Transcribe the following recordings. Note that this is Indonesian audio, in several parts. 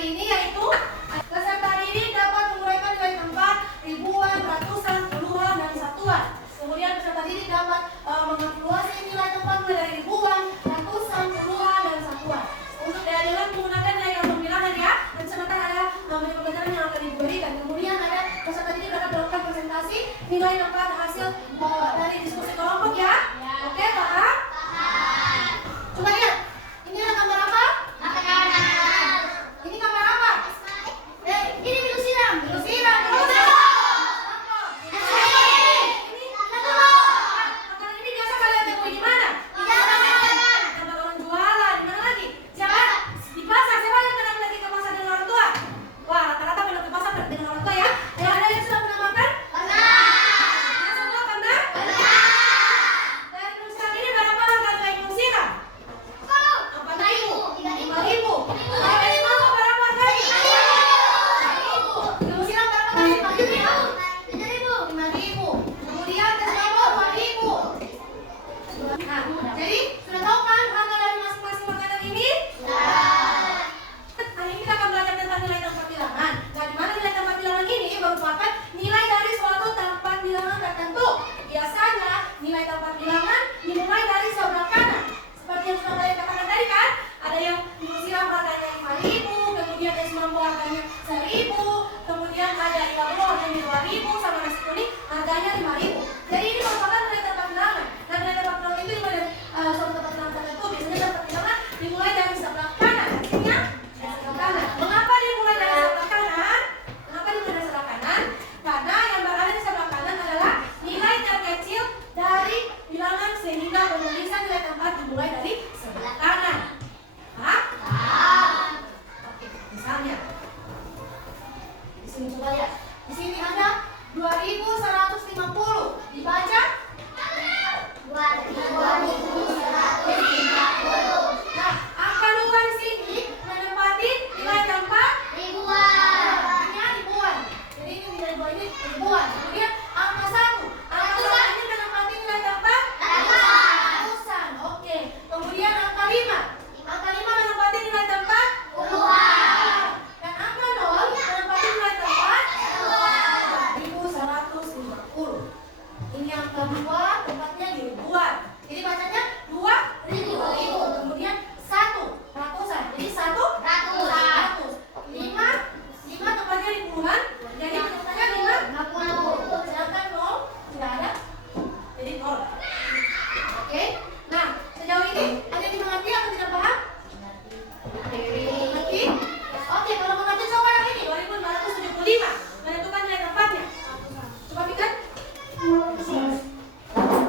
hari ini yaitu peserta didik dapat menguraikan nilai tempat ribuan, ratusan, puluhan, dan satuan. Kemudian peserta didik dapat mengevaluasi nilai tempat mulai dari ribuan, ratusan, puluhan, dan satuan. Untuk diadakan menggunakan nilai kantong bilangan ya. Dan sementara ada metode pembelajaran yang akan diberikan. Kemudian ada peserta didik dapat melakukan presentasi nilai tempat hasil dari diskusi kelompok ya. Oke, paham? Coba lihat. Ini ada gambar apa? Makanan. Ini gambar apa? Ini minum siram. Minum siram. Ini makanan ini biasa kalian temui di mana? Di jalan. Tempat orang jualan. Di mana lagi? Siapa? Di pasar. Siapa yang pernah pergi ke pasar dengan orang tua? Wah, rata-rata pernah ke pasar dengan orang tua ya. Yang ada yang sudah pernah makan? Pernah. Yang semua pernah? Pernah. Dari minum siram ini berapa harga minum siram? 4.000. 5.000. Dari mangkok berapa harganya? 5.000. Minum siram berapa kali? 4.000. 5.000. Kemudian tes mangkok 4.000. Nah, jadi sudah tahu kan harga dari masing-masing makanan ini? Hari ini kita akan belajar tentang nilai tempat bilangan. Nah, di mana nilai tempat bilangan ini merupakan nilai dari suatu tempat bilangan tertentu. Biasanya nilai tempat bilangan dimulai dari sebelah kanan. Seperti yang sudah kalian katakan tadi kan, ada yang minum siram harganya 5.000, kemudian es mambo harganya 1.000, kemudian ada ikan lo harganya 2.000, sama nasi kuning harganya 5.000. Jadi ini merupakan nilai tempat bilangan. Dan nilai tempat bilangan itu dimulai dari suatu tempat bilangan tertentu. Biasanya tempat bilangan dimulai dari sebelah kanan. Hasilnya dari sebelah kanan. Mengapa dimulai dari sebelah kanan? Kenapa dimulai dari sebelah kanan? Karena yang berada di sebelah kanan adalah nilai terkecil dari bilangan, sehingga penulisan nilai tempat dimulai dari sebelah kanan. Hah? Oke, misalnya di sini coba lihat. Di sini ada 2.150. Dibaca 2.150. Nah, angka 2 di sini menempati nilai tempat ribuan. Ini ribuan. Jadi ini nilai 2 ini ribuan. Kemudian angka 1. Angka 1 ini menempati nilai tempat ratusan. Oke. Kemudian angka 5. Angka 5 menempati nilai tempat puluhan. Dan angka 0 menempati nilai tempat 2.150. Ini angka 2 tempatnya di ribuan. Jadi bacanya 2.000. Kemudian 1 ratusan. Jadi 1 ratus. 5 tempatnya di puluhan. Jadi tempatnya 50. Sedangkan 0 tidak ada. Jadi 0. Oke. Nah, sejauh ini ada yang mengerti atau tidak paham? Mengerti? Oke, kalau mengerti coba yang ini 2.475. Menentukan nilai tempatnya. Coba pikir.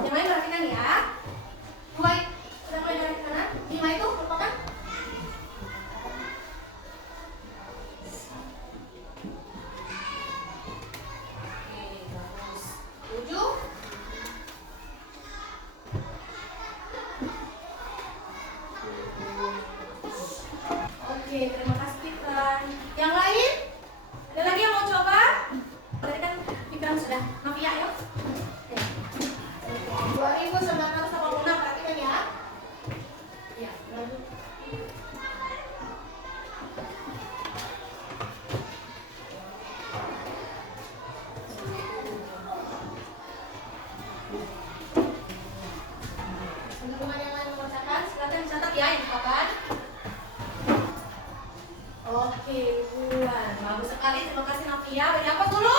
Yang lain perhatikan ya. 2 sudah mulai dari kanan. 5 itu merupakan bagus. 7. Oke, terima kasih Fikran. Yang lain? Ada lagi yang mau coba? Tadi kan Fikran sudah. Novia ya? 2.986, perhatikan ya. Ya, lalu. Teman-teman yang lain mengerjakan, silakan dicatat ya yang kapan. Oke, ribuan. Bagus sekali, terima kasih Novia. Beri apa dulu?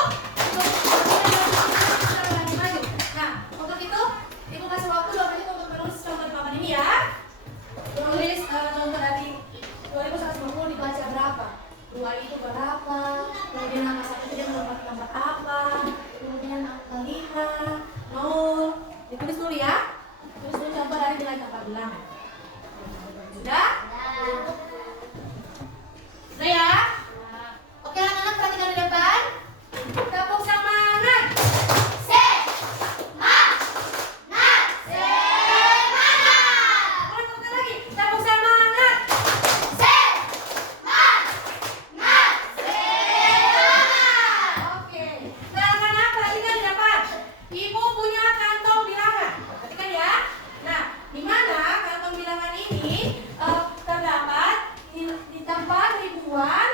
Nah, untuk itu Ibu kasih waktu 2 menit untuk menulis contoh di papan ini ya. Tulis contoh dari 2.150 dibaca berapa? 2 itu berapa? Kemudian angka 1 itu dia menempati tempat apa? Kemudian angka 5, 0. Ditulis dulu ya. Tulis dulu contoh dari nilai tempat bilangan. Sudah? Sudah ya? Oke, anak-anak perhatikan di depan. Tepuk semangat. Di mana kantong bilangan ini terdapat di tempat ribuan,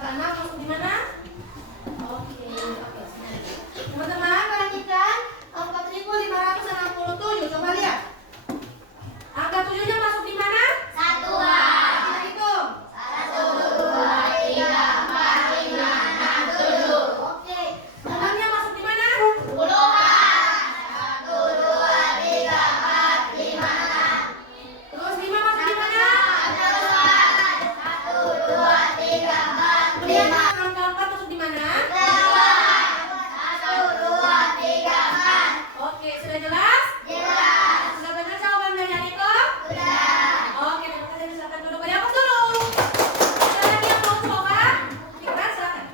Angka 6 masuk di mana? Oke. Teman-teman, perhatikan angka 1567. Coba lihat. Angka 7-nya masuk di mana? Satuan. Kita hitung. 1, 2, 3, 4, 5, 6, 7. Oke. 6-nya masuk di mana? Puluhan. 1, 2, 3, 4, 5, 6. Terus 5 masuk di mana? Satuan. 1, 2, 3, 4, Kemudian 5. angka 4 masuk di mana? Satuan. 1, 2, 3, 4. Oke, sudah jelas? Jelas. Sudah benar jawaban dari Adiko? Sudah. Oke, terima kasih. Silakan duduk pada pos dulu. Ada lagi yang mau coba? Pikiran silakan.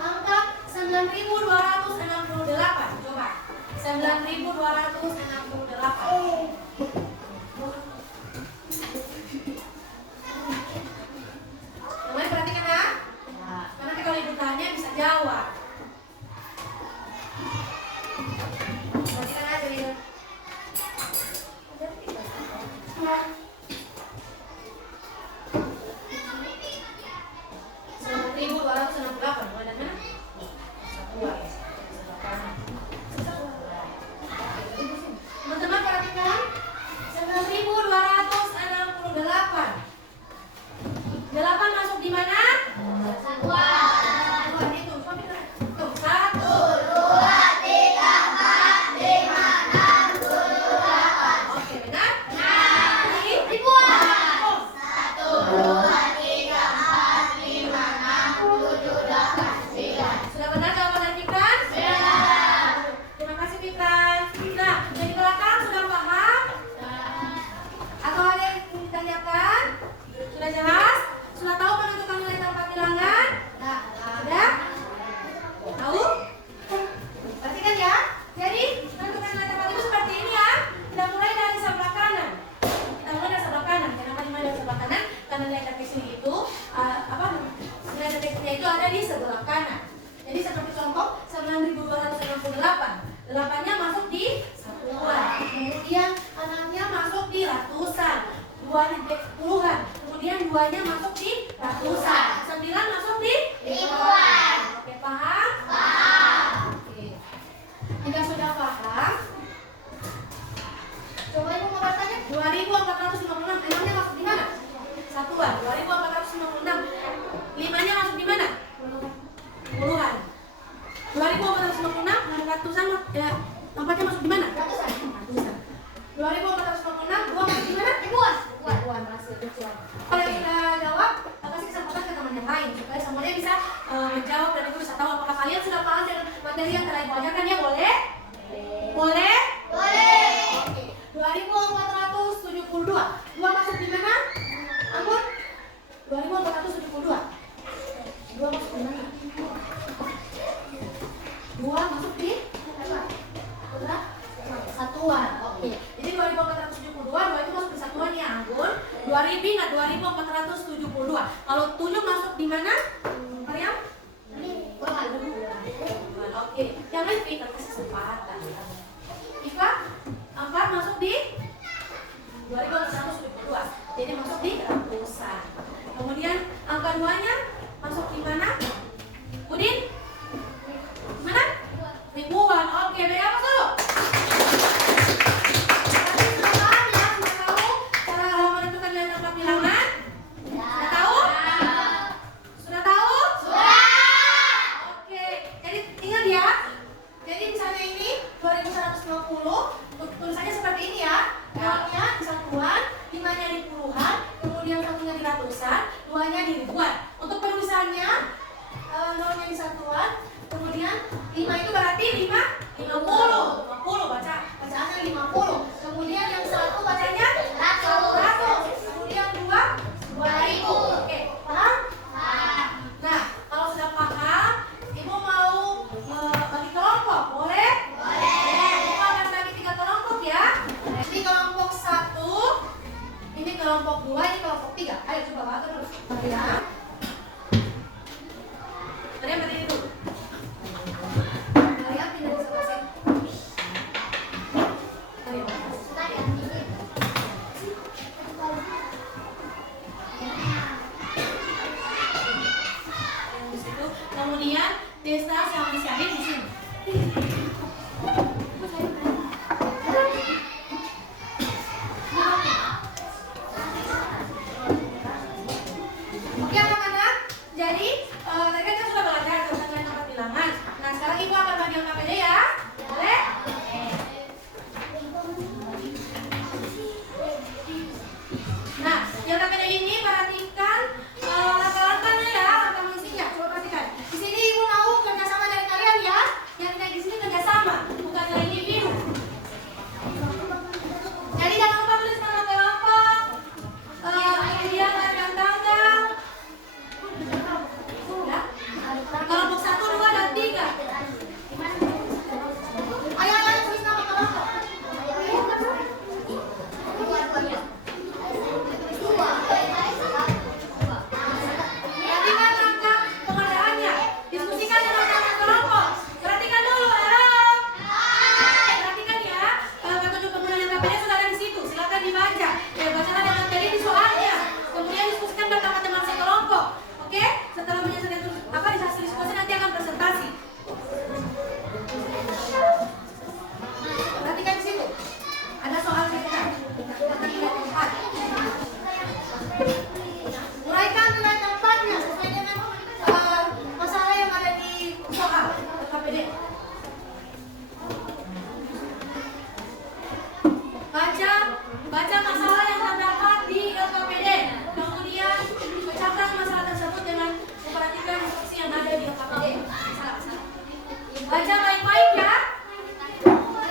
Angka 9268. Coba. 9268. Teman perhatikan ya. Karena nanti kalau ibu tanya bisa jawab. Perhatikan aja ya. 9268. Mulai dari mana? Satuan. Teman-teman perhatikan. 9268. 8 masuk di mana? Satuan. Tuh, hitung. Coba kita. Tuh, 1. 2, 3, 4, 5, 6, 7, 8. Oke, benar? Ribuan. 1, 2, 3, 4, 5, 6, 7, 8, 9. Sudah benar jawaban dari Fikran? Sudah. Terima kasih Fikran. Nah, yang di belakang sudah paham? Atau ada yang ingin ditanyakan? Sudah jelas? Sudah tahu menentukan nilai tanpa bilangan? Sudah? Tahu? Perhatikan ya. Jadi, menentukan nilai tanpa itu seperti ini ya. Kita mulai dari sebelah kanan. Kita mulai dari sebelah kanan. Kenapa dimulai dari sebelah kanan? Karena nilai terkecil itu, nilai terkecilnya itu ada di sebelah kanan. Jadi seperti contoh 9268. 8-nya masuk di satuan. Kemudian 6-nya masuk di ratusan. 2-nya di puluhan. Kemudian 2-nya masuk di ratusan. 9 masuk di Ribuan. Oke, paham? Paham. Oke. Jika sudah paham, coba ibu mau tanya 2456. 6-nya masuk di mana? Satuan. 2456. 5-nya masuk di mana? Puluhan. 2456, ratusan, ya, 4-nya masuk di mana? Ratusan. 2456, 2 masuk di mana? Ribuan. Ribuan, berhasil. Kalau yang sudah jawab, kasih kesempatan ke teman yang lain supaya semuanya bisa menjawab dan ibu bisa tahu apakah kalian sudah paham dengan materi yang telah ibu ajarkan ya, boleh? Boleh? Boleh. Oke. 2472. 2 masuk di mana? Anggun? 2472. 2 masuk di mana? 2 masuk di berapa? Satuan. Oke. Jadi 2472, 2 itu masuk di satuan ya, Anggun. 2000 ingat 2472. Kalau 7 masuk di mana? Mariam? Oke. Yang lain kita kasih kesempatan. Iva, 4 masuk di 2472. Jadi masuk di ratusan. Kemudian angka 2-nya masuk di mana? Udin? Mana? Ribuan. Oke, baik apa dulu? Sudah paham ya? Sudah tahu cara menentukan nilai tanpa bilangan? Sudah tahu? Sudah tahu? Sudah. Oke, jadi ingat ya. Jadi misalnya ini 2150, tulisannya seperti ini ya. Nolnya di satuan, 5-nya di puluhan, kemudian 1-nya di ratusan, 2-nya di ribuan. Untuk penulisannya, 0-nya di satuan, kemudian 5 itu berarti 50 bacaannya 50. Kemudian yang 1 bacanya 100. Kemudian 2 2000. Oke, paham? Paham. Nah, kalau sudah paham, ibu mau bagi kelompok, boleh? Boleh. Ibu akan bagi 3 kelompok ya. Ini kelompok 1, ini kelompok 2, ini kelompok 3. Ayo coba baca dulu. Mariam. Mariam berdiri dulu. Mariam pindah di sebelah sini. Mariam. Nah, di LKPD ini perhatikan langkah-langkahnya ya, langkah mengisinya. Coba perhatikan. Di sini ibu mau kerjasama dari kalian ya. Yang kayak di sini kerjasama, bukan dari individu. Jadi jangan lupa tulis nama kelompok, kemudian dan tanggal. Ya. Kelompok 1, 2, dan 3. Ayo tulis nama kelompok. Perhatikan langkah pengerjaannya. Diskusikan dengan teman kelompok. Perhatikan dulu, halo. Perhatikan ya. Petunjuk penggunaan LKPD sudah ada di situ. Silakan dibaca. Bacalah dengan teliti soalnya. Kemudian diskusikan bersama teman sekelompok. Oke? Setelah menyelesaikan di hasil diskusi nanti akan presentasi. Perhatikan di situ. Ada soal cerita. Uraikan nilai tempatnya sesuai dengan masalah yang ada di soal LKPD. Baca masalah yang terdapat di LKPD. Kemudian pecahkan masalah tersebut dengan memperhatikan instruksi yang ada di LKPD. Baca baik-baik ya.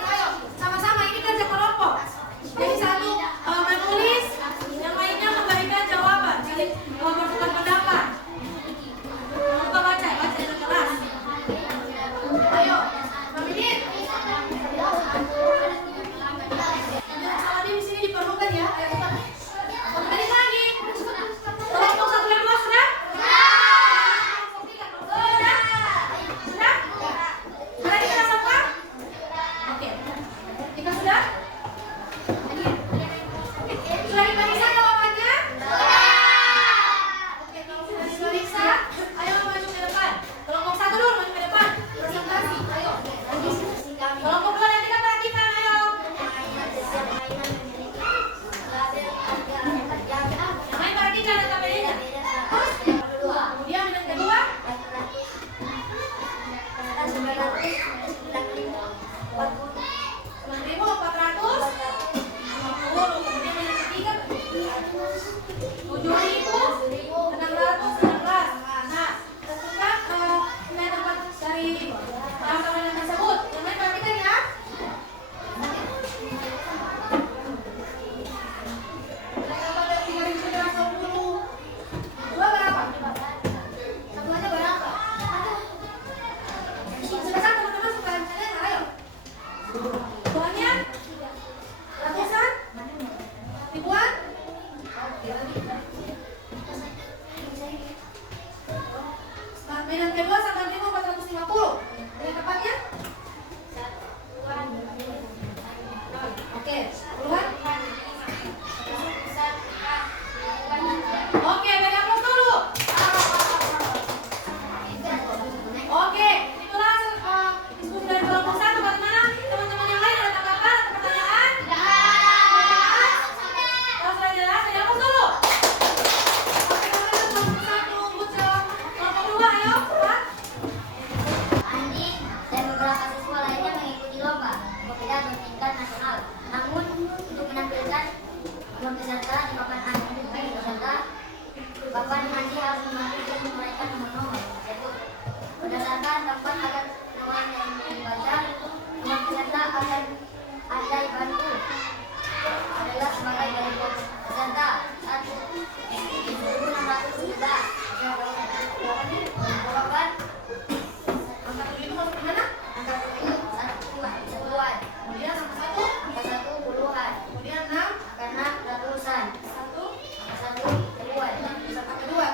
Ayo, sama-sama ini kerja kelompok. Jadi satu menulis, yang lainnya memberikan jawaban. Jadi bertukar pendapat. Jangan lupa baca dengan keras. Ayo, Mamidin. Salah di sini diperlukan ya. Ayo kita. Kembali lagi. Kelompok 1 dan 2 sudah? Sudah? Sudah? Sudah kita semua? Oke. Kita sudah? Sudah diperiksa jawabannya? Oke, kalau sudah diperiksa, ayo maju ke depan. Kelompok 1 dulu maju ke depan. Presentasi, ayo. Kelompok 2 dan 3 perhatikan, ayo. Yang lain perhatikan LKPD-nya. Kemudian yang kedua, kemudian yang ketiga 7.616. Nah, tentukan nilai tempat dari angka-angka tersebut. Yang lain perhatikan ya. Nilai tempat dari 3.920. Dua berapa? Satuannya berapa? Sudah kan teman-teman suka misalnya, ayo. Duanya? Ratusan? Ribuan? Medan kedua 9.450. Dari tepatnya? Oke, puluhan? Oke, beri aplaus dulu. Oke, itulah diskusi dari kelompok 1. Bagaimana teman-teman yang lain, ada tanggapan atau pertanyaan? Kalau sudah jelas, beri aplaus dulu. Oke, kelompok 1, kelompok 2, ayo, cepat. Andi dan beberapa siswa lainnya mengikuti lomba LKPD bertingkat nasional. Namun untuk menampilkan peserta di papan Andi peserta, papan Andi harus menguraikan nomor-nomor tersebut berdasarkan tempat agar nomor yang dibaca. Nomor peserta akan Anda bantu adalah sebagai berikut: peserta 1.603. Jawaban Angka 7 itu masuk di mana? angka 7 satuan, Kemudian angka 1, angka 1 puluhan, kemudian 6, angka 6 ratusan, 1, angka 1 ribuan, angka 2,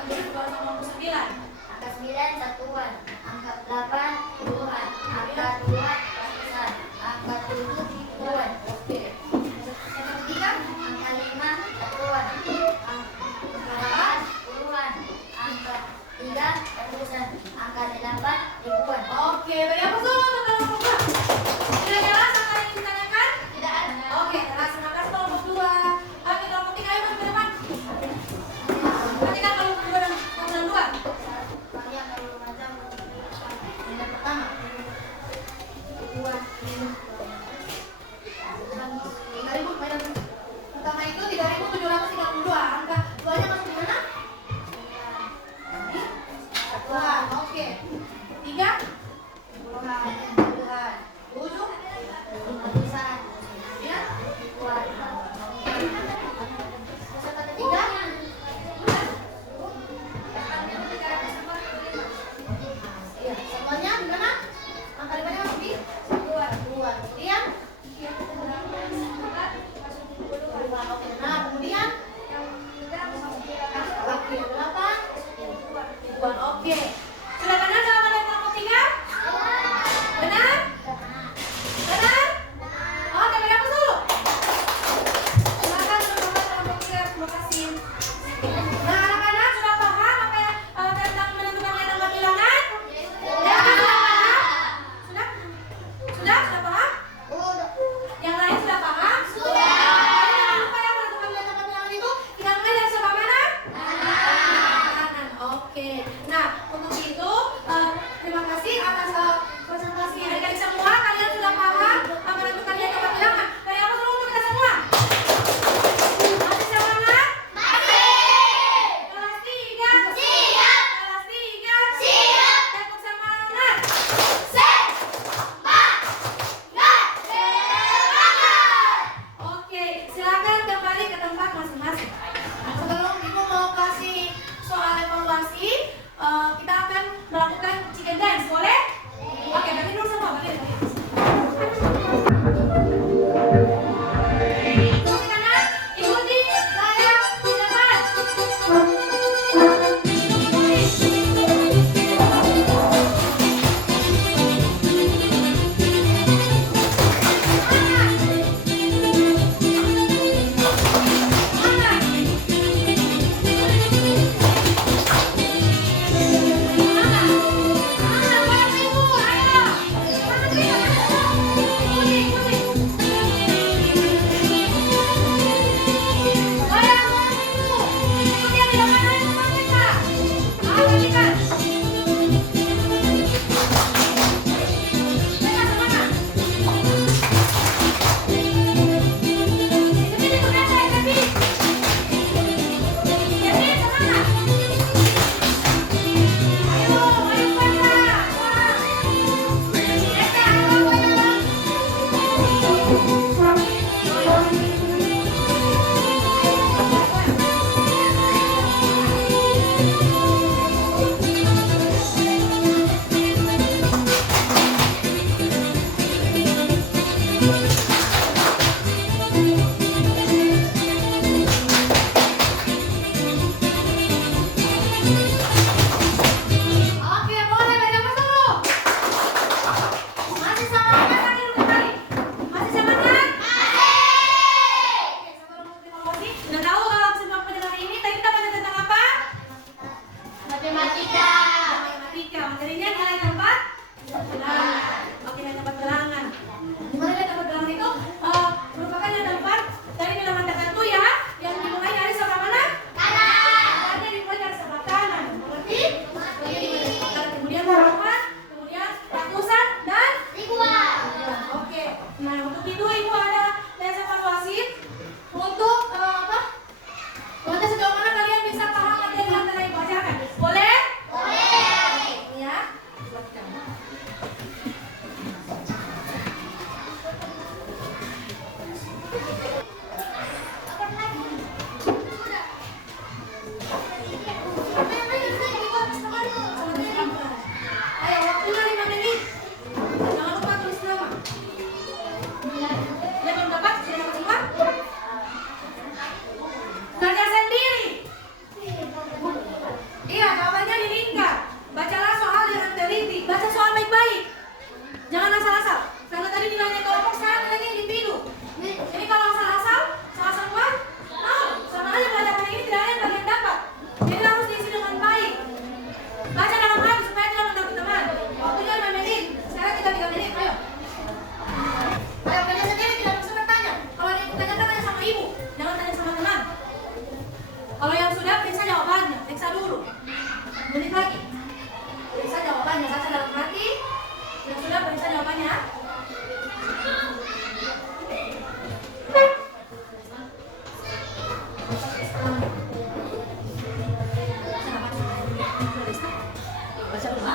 Baca dulu.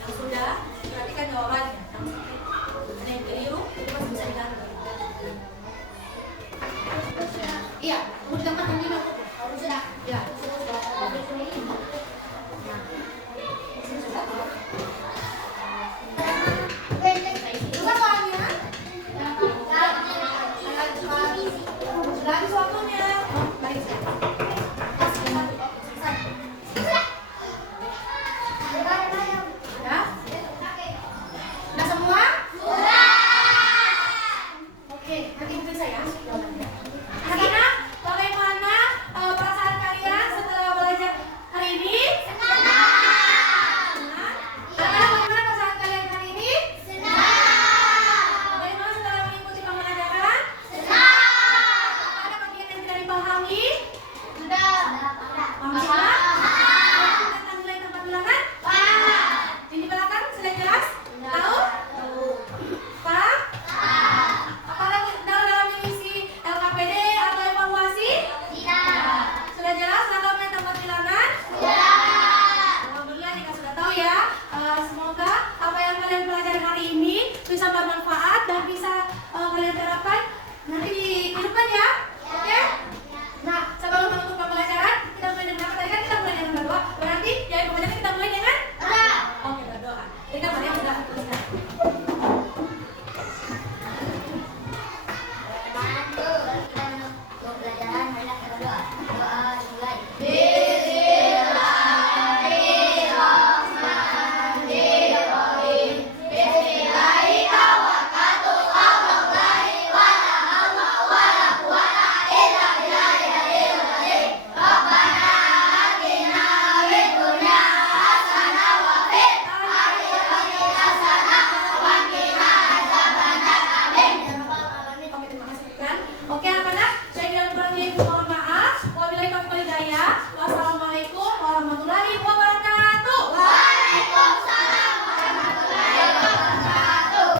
Yang sudah, perhatikan jawabannya. Ada yang keliru, itu masih bisa diganti. Iya, mau ditambah yang lima. Kalau sudah, ya. Bukan soalnya. Sudah habis waktunya. Baik, saya. Ya? Sudah semua? Oke, nanti ikutin saya jawabannya. Anak-anak, bagaimana perasaan kalian setelah belajar hari ini? Senang. Anak-anak, bagaimana perasaan kalian hari ini? Senang. Bagaimana setelah mengikuti pembelajaran? Senang. Ada bagian yang tidak dipahami? Sudah. Paham semua? Tentang nilai tempat bilangan? Ini di belakang sudah jelas? Tahu? Paham? Apalagi dalam isi LKPD atau evaluasi? Tidak. Sudah jelas langkah tempat bilangan? Sudah. Alhamdulillah jika sudah tahu ya. Semoga apa yang kalian pelajari hari ini bisa bermanfaat dan bisa kalian terapkan nanti di kehidupan ya. Oke?